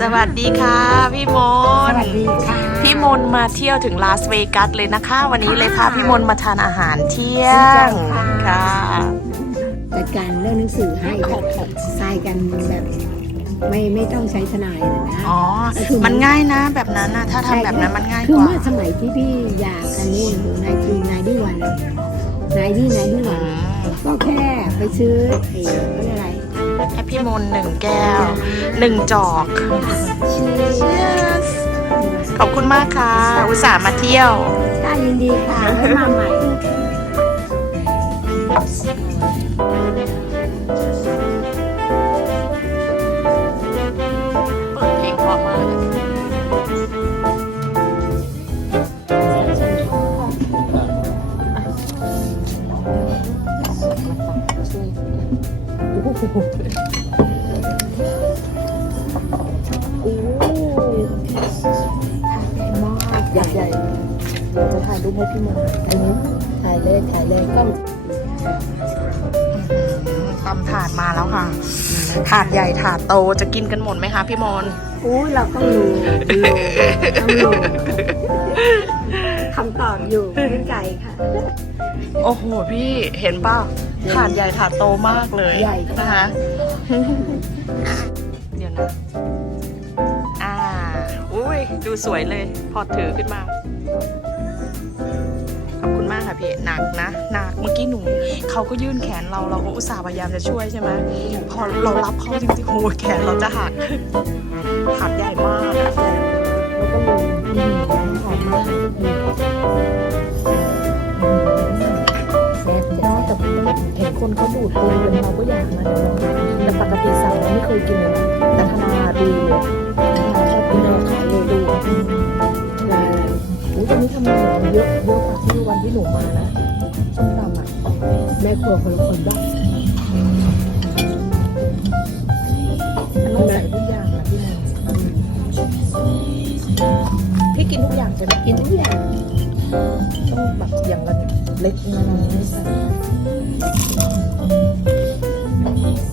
สวัสดีค่ะ พี่มสนวัสดีค่ะ พี่มนมาเที่ยวถึงลาสเวกัสเลยนะคะ วันนี้เลยพาพี่มนมาทานอาหารเที่ยงค่ะจัดการเรื่องหนังสือให้แบบทรายกันแบบไม่ไม่ต้องใช้ทนายนะนะอ๋อ มันง่ายนะแบบนั้นนะถ้าทำแบบนั้นมันง่ายคืกอว่าเมื่อสมัยที่พี่อยากกันนี่นายทีนายที่วันนายที่นายที่วันก็แค่ไปซื้อไอ้เขาเรียกอะไร แฮปปี้มนหนึ่งแก้วหนึ่งจอก Cheers ขอบคุณมากค่ะ อุตส่าห์มาเที่ยว ได้ยินดีค่ะไว้มาใหม่ ใหญ่ใหญ่เดี๋ยวจะถ่ายรูปให้พี่มนอันนี้ถ่ายเลยถ่ายเลยก็ตำถาดมาแล้วค่ะ ถาดใหญ่ถาดโตจะกินกันหมดไหมคะพี่มอนอู้ยเราต้องรู้ต้องรู้คำตอบอยู่ไม่ไกลค่ะ โอ้โหพี่เห็นป่ะ ถาดใหญ่ถาดโตมากเลยใหญ่นะคะ เดี๋ยวนะ อ่า อุ้ย ดูสวยเลย พอถือขึ้นมา ขอบคุณมากค่ะพี่หนักนะ หนัก เมื่อกี้หนู เขาก็ยื่นแขนเรา เราก็อุตส่าห์พยายามจะช่วยใช่ไหม พอเรารับเขาจริงๆโอ้ยแขนเราจะหัก ถาดใหญ่มากแล้วก็ กินเลยนะแต่ธนาดูเลยชอบกินเลยขายเลยดูอุ้ยวันนี้ทำไมเยอะเยอะกว่าที่วันที่หนูมานะส้มตำอะแม่ครัวคนละคนบ้างมันต้องใส่ทุกอย่างนะพี่แมวพี่กินทุกอย่างใช่กินทุกอย่างต้องแบบอย่างละเล็กน้อยใส่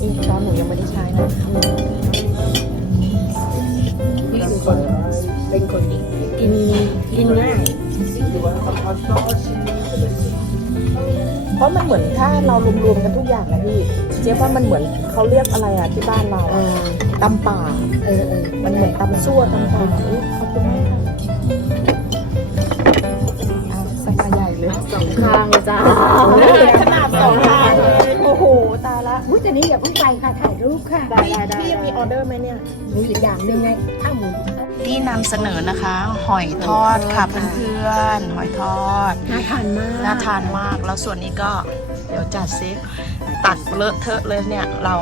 อีกช้อนหนูยังไม่ได้ใช้นะพี่เป็นคนเป็นคนกินกินง่ายเพราะมันเหมือนถ้าเรารวมๆกันทุกอย่างนะพี่เจ๊ว่ามันเหมือนเขาเรียกอะไรอะที่บ้านเราเออตำป่าเออเออมันเหมือนตำซั่วตำป่าขอบคุณมากค่ะส่มาใหญ่เลยสองข้างเลยจ้าขนาดสองทางเลย อ้โหตายละอุ้ยแต่นี้อย่าเพิ่งไปค่ะถ่ายรูปค่ะพี่พี่ยังมีออเดอร์ไหมเนี่ยมีอีกอย่างหนึ่งไงข้าวหมูที่นำเสนอนะคะ หอยทอดค่ะเพื่อนๆหอยทอดน่าทานมากน่าทานมากแล้วส่วนนี้ก็เดี๋ยวจัดซิตัดเลอะเทอะเลยเนี่ย เรา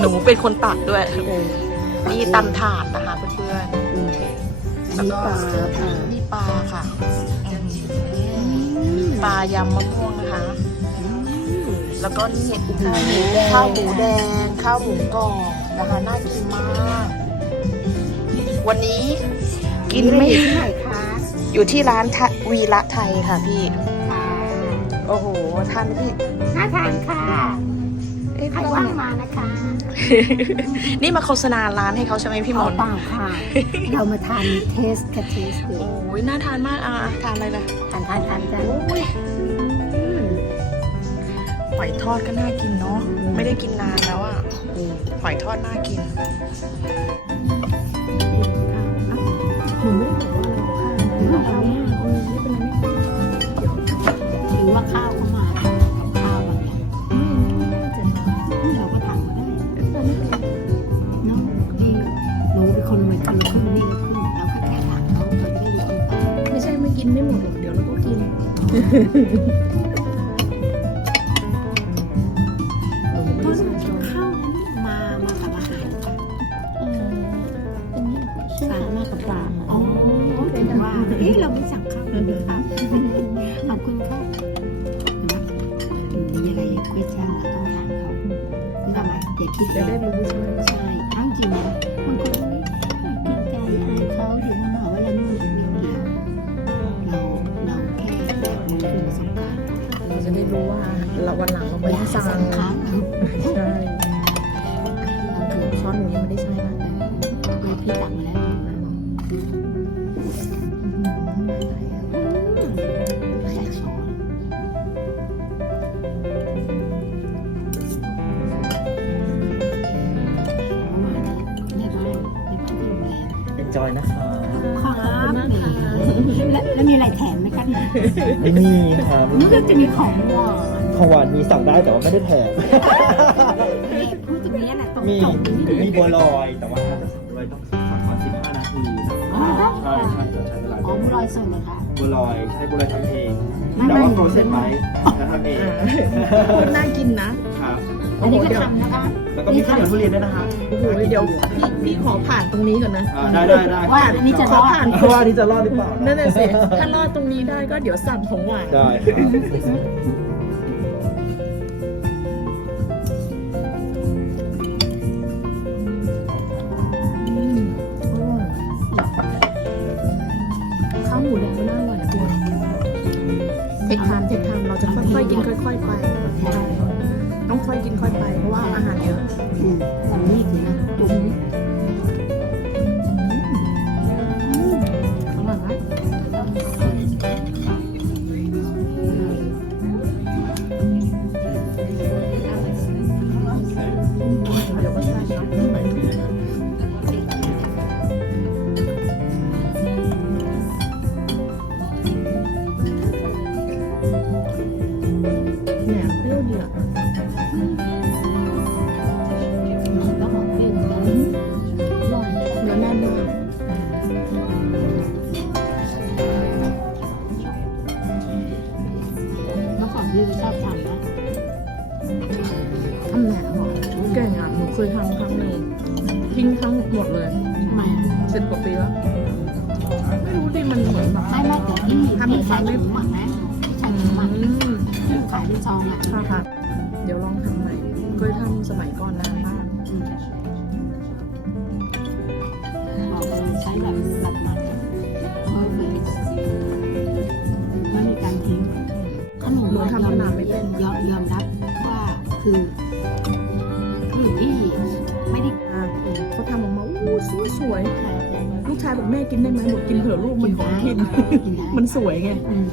หนูเป็นคนตัดด้วยเออนี่ตำถาดนะคะเพื่อนอืมๆแล้วมีก็ปลาค่ะนี่ปลาค่ะอืมปลายำมะม่วงนะคะ แล้วก็นี่ข้าวหมูแดง ข้าวหมูกรอบนะคะน่ากินมาก วันนี้กินไม่อยู่ที่ไหนคะอยู่ที่ร้านทะวีระไทยค่ะพี่ค่ะโอ้โหทานไหมพี่น่าทานค่ะเอ๊ะใครว่างมานะคะ นี่มาโฆษณาร้านให้เขาใช่ไหมพี่มนเปล่าค่ะ เรามาทานเทสค่ะเทสดูโอ้ยน่าทานมากอะทานอะไรล่ะทานทานทานกันอืม หอยทอดก็น่ากินเนาะไม่ได้กินนานแล้วอะหอยทอดน่ากินหนูไม่ได้บอกว่าเราข้าวนะเราข้าวไม่เป็นไรไม่ถือว่าข้าวเข้ามาข้าวมันไม่น่าจะเราก็ทำมาได้แต่ไม่เป็นไรเนาะพี่หนูเป็นคนมันคนคนนิ่งขึ้นเราก็แค่ถามเขาเราจะได้รู้คำตอบไม่ใช่ไม่กินไม่หมดหรอกเดี๋ยวเราก็กิน แล้วแล้วมีอะไรแถมไหมคะเนี่ยไม่มีครับ นึกว่าจะมีของหวานของหวานมีสั่งได้แต่ว่าไม่ได้แถมแอบพูดตรงนี้แหละตรงมีจบตรงนี้มีบัวลอยแต่ว่าถ้าจะสั่งบัวลอยต้องสั่งก่อน15นาทีนะอ๋อใช่ใช่เดี๋ยวใช้เวลาอ๋อบุรอยสดเหรอคะ บัวลอยใช้บัวลอยทำเองไม่แต่ว่าไม่โปรเซสไว้แล้วทำเองพูดน่ากินนะครับ อันนี้ก็ทำนะคะแล้วก็มีข้าวเหนียวทุเรียนด้วยนะคะโอ้โหเดี๋ยวพี่พี่ขอผ่านตรงนี้ก่อนนะอ่าได้ได้ได้ว่าอันนี้จะรอดผ่านว่าอันนี้จะรอดหรือเปล่านั่นั่นน่ะสิถ้ารอดตรงนี้ได้ก็เดี๋ยวสั่งของหวาน ได้ครับ กนะใส่อืถุงหมักมขายเป็นซองอะค่ะค่ะ เดี๋ยวลองทำใหม่เคยทำสมัยก่อนนานมากอืมบอกเลยใช้แบบแบบหมักเพอร์เฟกไม่มีการทิ้งขนมหนูทำขนาดไม่เป็นยอมยอมรับว่าคือคือพี่ไม่ได้อะเขาทำออกมาอู้สวยสวยใช่ใช่ลูกชายบอกแม่กินได้ไหมบอกกินเถอะลูกมันของกิน กินได้ มันสวยไง อืม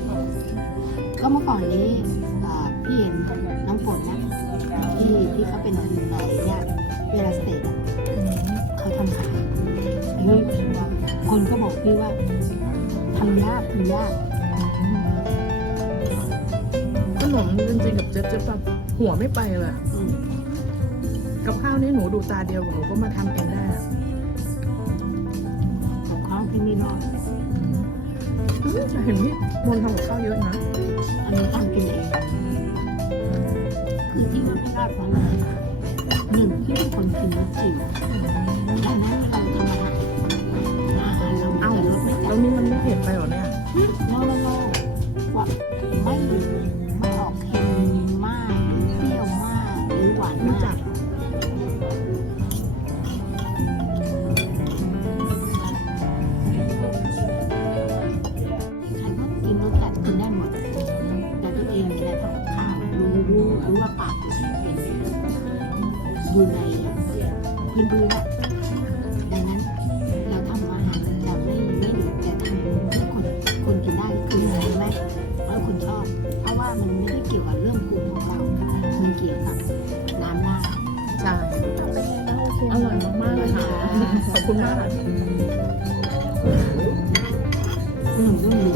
ก็เมื่อก่อนนี้อ่าพี่เห็นน้องฝนนะที่ที่เขาเป็นในเนี่ยเวลาสเตทอะเขาทำขายเฮ้ยคนก็บอกพี่ว่าทำยากทำยากขนมจริงๆกับเจ๊บเจ๊บแบบหัวไม่ไปเลยอืมกับข้าวนี่หนูดูตาเดียวหนูก็มาทำเอง ที่นี่รอดอืมเห็นพี่มนต์ทำกับข้าวเยอะนะ อันนี้ทำกินเองคือที่มันไม่รอดเพราะอะไรหนึ่งที่เป็นคนกินรสจิ๋วดังนั้นเราทำอาหารอาหารเราเอ้าจะรสไม่จัแล้ดวนี่มันไม่เผ็ดไปเหรอเนี่ยโนโนโนว่า คุณมากค่ะอืมอืม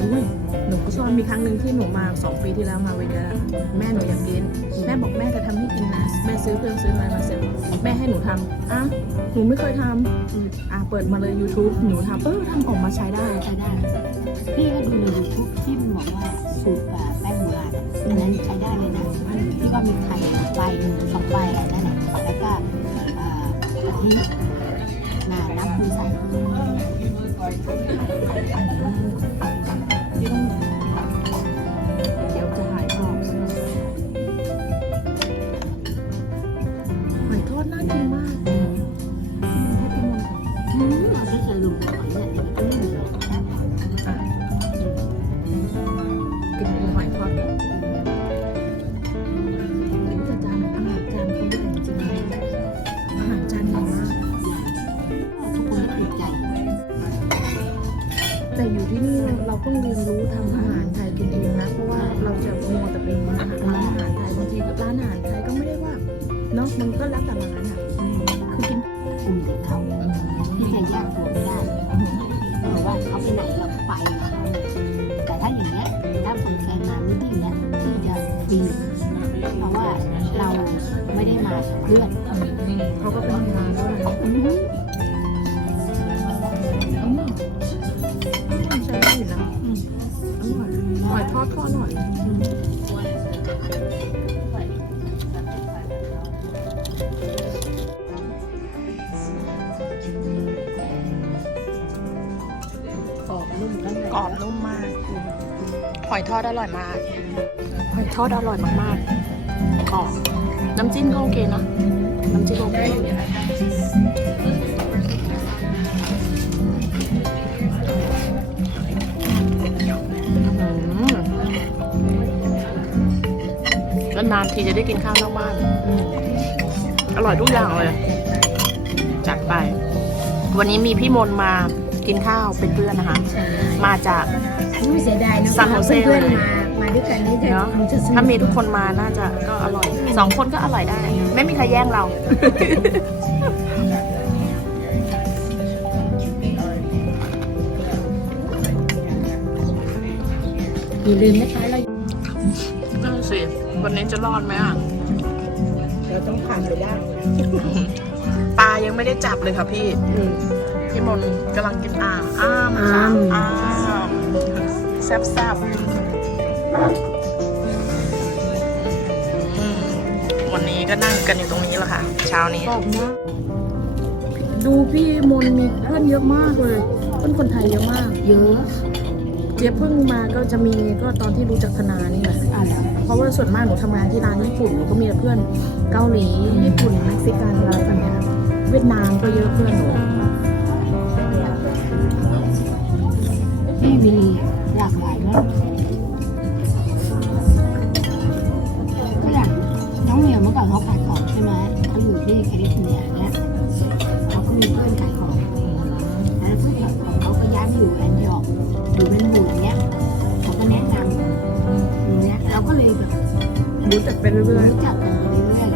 อุ้ยหนูก็ชอบมีครั้งหนึ่งที่หนูมาสองปีที่แล้วมาเวเนียแม่หนูอยากกิน แม่บอกแม่จะทำให้กินนะ แม่ซื้อเครื่องซื้ออะไรมาเสร็จแม่ให้หนูทำอะหนูไม่เคยทำอะเปิดมาเลย YouTube หนูทำเออทำออกมาใช้ได้ ใช้ได้ พี่ก็ดูในยูทูบที่มันบอกว่าสูตรแบบแป้งโบราณอันนั้นใช้ได้เลยนะที่ว่ามีไข่ใบหนึ่งสองใบอะไรนั่นแหละแล้วก็อ่อกะทิ แต่อยู่ที่นี่เราต้องเรียนรู้ทำอาหารไทยกินเองนะเพราะว่าเราจะมัวแต่เป็นร้านอาหารไทยบางทีร้านอาหารไทยก็ไม่ได้ว่าเนาะมันก็แล้วแต่ร้านอะคือกินคุยกับเขาที่จะแยกตัวไม่ได้เพราะว่าเขาไปไหนเราก็ไป แต่ถ้าอย่างเงี้ยถ้าเป็นแฟนมาไม่ดีเนี้ยที่จะดีเพราะว่าเราไม่ได้มากับเพื่อนเขาก็เป็นงานด้วย อยทอดอร่อยมาก หอยทอดอร่อยมากๆกรอบน้ำจิ้มก็โอเคนะ น้ำจิ้มโอเคแล้วนานทีจะได้กินข้าวนอกบ้าน อร่อยทุกอย่างเลย จัดไป วันนี้มีพี่มนต์มา กินข้าวเป็นเพื่อนนะคะ มาจากไม่เสียดายนะซานโฮเซ่เพื่อนเลยๆมามาด้วยกันนี่จะเนาะมันจะสนุกถ้ามีทุกคนมาน่าจะก็อร่อยสองคนก็อร่อยได้ ไม่มีใครแย่งเรา อย่าลืมนะคะเรานั่นสิวันนี้จะรอดไหมอะเราต้องผ่านไปได้ปลายังไม่ได้จับเลยค่ะพี่ พี่มนต์กำลังกินอ่าอ้ามค่ะอ้ามอ้ามแซ่บแซ่บอืมวันนี้ก็นั่งกันอยู่ตรงนี้แหละค่ะ เช้านี้กรอบมากดูพี่มนต์มีเพื่อนเยอะมากเลยเพื่อนคนไทยเยอะมาก เยอะเจี๊ยบเพิ่งมาก็จะมีก็ตอนที่รู้จักธนานี่แหละอะไรเพราะว่าส่วนมากหนูทำงานที่ร้านญี่ปุ่นหนูก็มีแต่เพื่อนเกาหลีญี่ปุ่นเม็กซิกันอะไรแบบเนี้ยเวียดนามก็เยอะเพื่อนหนู มีหลากหลายมากก็อย่างน้องเหมียวเมื่อก่อนเขาขายของใช่ไหมเขาอยู่ที่แคลิฟอร์เนียเนี่ยเขาก็มีเพื่อนขายของแล้วเพื่อนขายของเขาก็ย้ายมาอยู่แอนยอร์กอยู่เป็นบูอย่างเงี้ยเขาก็แนะนำอย่างเงี้ยเราก็เลยแบบรู้จักไปเรื่อยรู้จักกันไปเรื่อย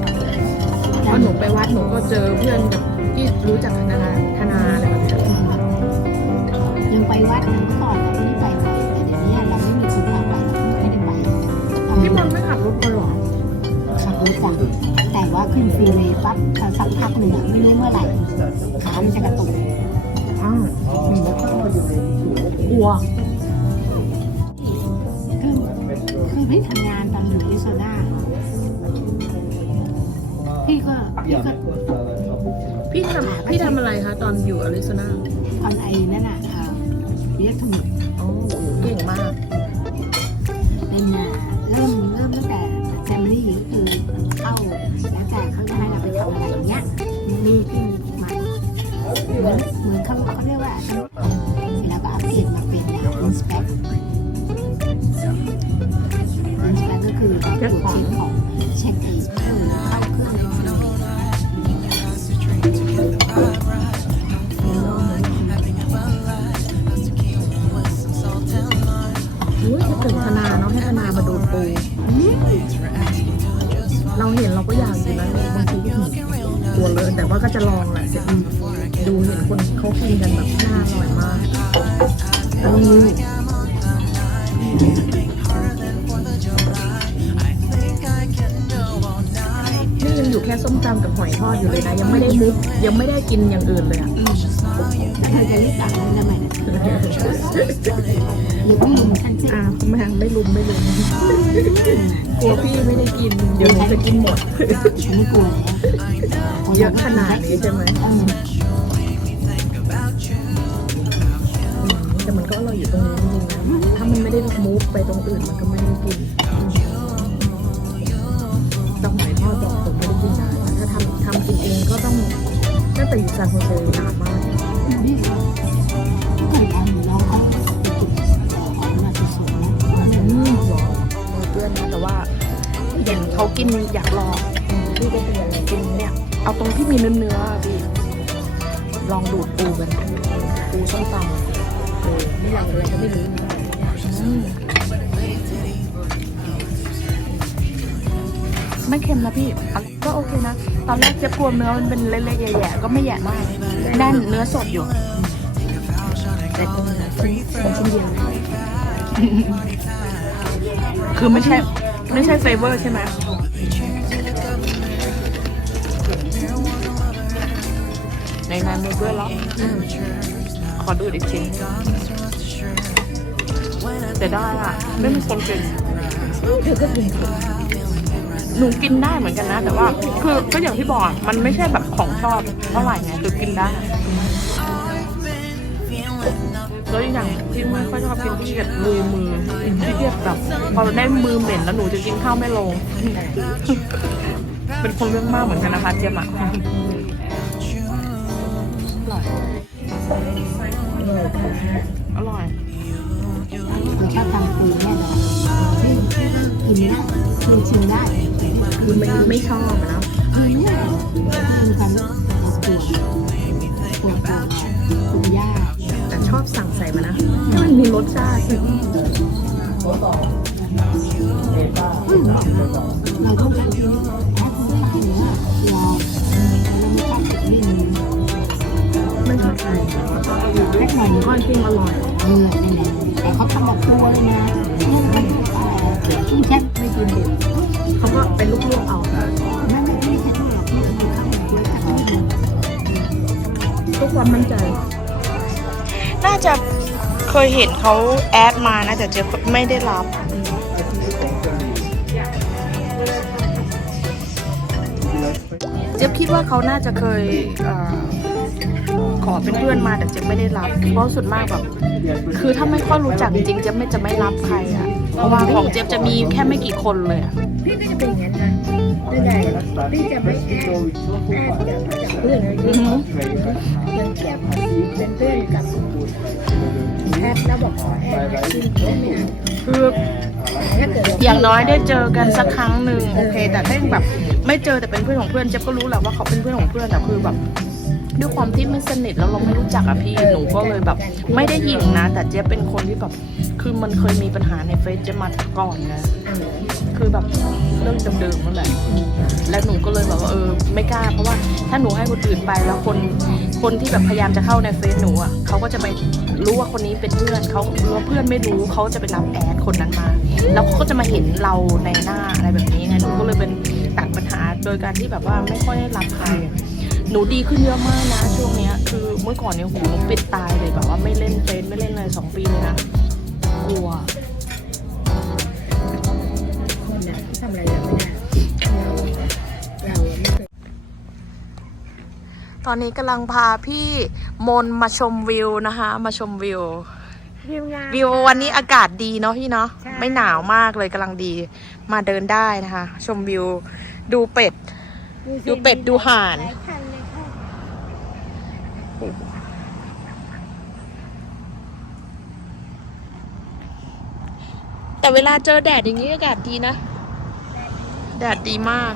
ๆพอหนูไปวัดหนูก็เจอเพื่อนกับที่รู้จักธนาธนาอะไรแบบเนี้ย วัดนะเมื่อก่อนเราไม่ได้ไปบ่อยแต่เดี๋ยวนี้เราไม่มีคนพาไปเราก็ไม่ได้ไปพี่มนต์ไม่ขับรถไปหรอขับรถสั่งแต่ว่าขึ้นฟรีเวย์ปั๊บพอสักพักหนึ่งอะไม่รู้เมื่อไหร่ขามันจะกระตุกอ้าวกลัวคือคือพี่ทำงานตอนอยู่ที่โซดาพี่ก็พี่ก็พี่ทำพี่ทำอะไรคะตอนอยู่อาริโซนาตอนไอ้นั่นอะ เรียกทมิกอ๋อเก่งมาก เป็นอะเริ่มเริ่มตั้งแต่แฟมิลี่คือเข้าแล้วแต่เขาจะให้เราไปทำอะไรอย่างเงี้ยมีที่มาเหมือนเหมือนเขาเขาเรียกว่าแล้วก็อัปเกรดมาเป็นอินสเปกอินสเปกก็คือการตรวจเช็คของเช็คเองคือเข้าเครื่อง อยู่แค่ส้มตำกับหอยทอดอยู่เลยนะ ยังไม่ได้มุกยังไม่ได้กินอย่างอื่นเลยอะเธอจะรีบตัดมันทำไมเนี่ยหรือพี่ลุงท่านสิอ่าไม่ไม่ลุมไม่ลุมกลัวพี่ไม่ได้กิน เดี๋ยวหนูจะกินหมดไม่กลัวแล้วเยอะขนาดนี้ใช่ไหมอืมแต่มันก็อร่อยอยู่ตรงนี้จริงๆนะถ้ามันไม่ได้มูฟไปตรงอื่นมันก็ไม่ได้กิน แต่อยู่ซานโฮเซนานมากนี่ที่เคยทำเราเอองมาสดๆนะอืมหรอเพื่อนนะแต่ว่าเห็นเขากินอยากลองพี่ก็เป็นอย่างไรกินเนี่ย เอาตรงที่มีเนื้อเนื้อๆอะพี่ ลองดูดปูกันปูส้มตำเออนี่เราอะไรก็ไม่รู้นะไม่เค็มนะพี่อะก็ โอเคนะ ตอนแรกเจ๊กลัวเนื้อมันเป็นเล็กๆแย่ๆก็ไม่แย่มากแน่นเนื้อสดอยู่แต่ก็นชิ้นเดียวนคือไม่ใช่ไม่ใช่เฟเวอร์ใช่ไหมในนั้นมือด้วยเหรอขอดูอีกชิ้นแต่ได้อะ ไม่มีคนกินเธอก็กินเถอะห นูกินได้เหมือนกันนะ แต่ว่า คือก็อย่างที่บอกอะมันไม่ใช่แบบของชอบเท่าไหร่ไงคือกินได้แล้วอย่างที่ไม่ค่อยชอบกินที่เกียจมือมือที่เกียจแบบพอได้มือเหม็นแล้วหนูจะกินข้าวไม่ลง เป็นคนเรื่องมากเหมือนกันนะคะเจียมอะออค่ะอร่อยมันชอบทำปูแน่นอนกินได้กินชิมได้ คือไม่ไม่ชอบอะนะกินได้กินความปวดปวดปวดปวดยากแต่ชอบสั่งใส่มานะมันมีรสชาติเราต้องการกินแอปเปิ้ลเนื้อรอเราไม่ชอบกินไม่มีไม่ชอบใส่แค่หอมก้อนจริงอร่อยเออนั่นแหละแต่เขาทำแบบตัวเลยนะนี่มันชุ่ม แช่ไม่กินเด็ดเขาก็เป็นลูกๆเอาไม่ไม่ไม่ใช่หรอกวันทุกความมั่นใจ น่าจะเคยเห็นเขาแอดมานะแต่เจ๊ไม่ได้รับเจ๊คิดว่าเขาน่าจะเคยอขอเป็นเพื่อนมาแต่เจ๊ไม่ได้รับ เพราะส่วนมากแบบ คือถ้าไม่ค่อยรู้จักจริงๆเจ๊ไม่จะไม่รับใครอะ เพราะว่าของเจ๊ยบจะมีแค่ไม่กี่คนเลยอะพี่ก็จะเป็นอย่างนั้นนะไม่ได้พี่จะไม่แอบแอบเดี๋ยวจากเพื่อนอือหือเป็นเทียบเป็นเพื่อนกับแอบแล้วบอกขอแอบมากินไม่ไม่เอาคือถ้าเกิดอย่างน้อยได้เจอกันสักครั้งหนึ่งโอเค แต่ถ้าแบบไม่เจอแต่เป็นเพื่อนของเพื่อนเจ๊ยบก็รู้แหละว่าเขาเป็นเพื่อนของเพื่อนแต่คือแบบ ด้วยความที่ไม่สนิทแล้วเราไม่รู้จักอะพี่หนูก็เลยแบบ ไม่ได้ยิงนะ แต่เจ๊เป็นคนที่แบบคือมันเคยมีปัญหาในเฟซเจ๊มาก่อนนะคือแบบเรื่องเดิมๆนั่นแหละและหนูก็เลยแบบว่าเออไม่กล้า เพราะว่าถ้าหนูให้คนอื่นไปแล้วคนคนที่แบบพยายามจะเข้าในเฟซหนูอะเขาก็จะไปรู้ว่าคนนี้เป็นเพื่อนเขารู้ว่าเพื่อนไม่รู้เขาจะไปรับแอดคนนั้นมา แล้วเขาก็จะมาเห็นเราในหน้าอะไรแบบนี้ไงหนูก็เลยเป็นตัดปัญหาโดยการที่แบบว่าไม่ค่อยได้รับใคร หนูดีขึ้นเยอะมากนะ ช่วงเนี้ยคือเมื่อก่อนเนี่ยหูหนูปิดตายเลยแบบว่าไม่เล่นเฟซไม่เล่นอะไรสองปีเลยนะกลัวคนน่ะที่ทำอะไรเราไม่ได้เราเราไม่เคยตอนนี้กำลังพาพี่มนมาชมวิวนะคะ มาชมวิว วิวงามวิววันนี้อากาศดีเนาะพี่เนาะใช่ไม่หนาวมากเลยกำลังดีมาเดินได้นะคะ ชมวิว ดูเป็ด ดูเป็ดดูห่าน หลายคันเลยค่ะ แต่เวลาเจอแดดอย่างนี้อากาศดีนะ แดดดีมาก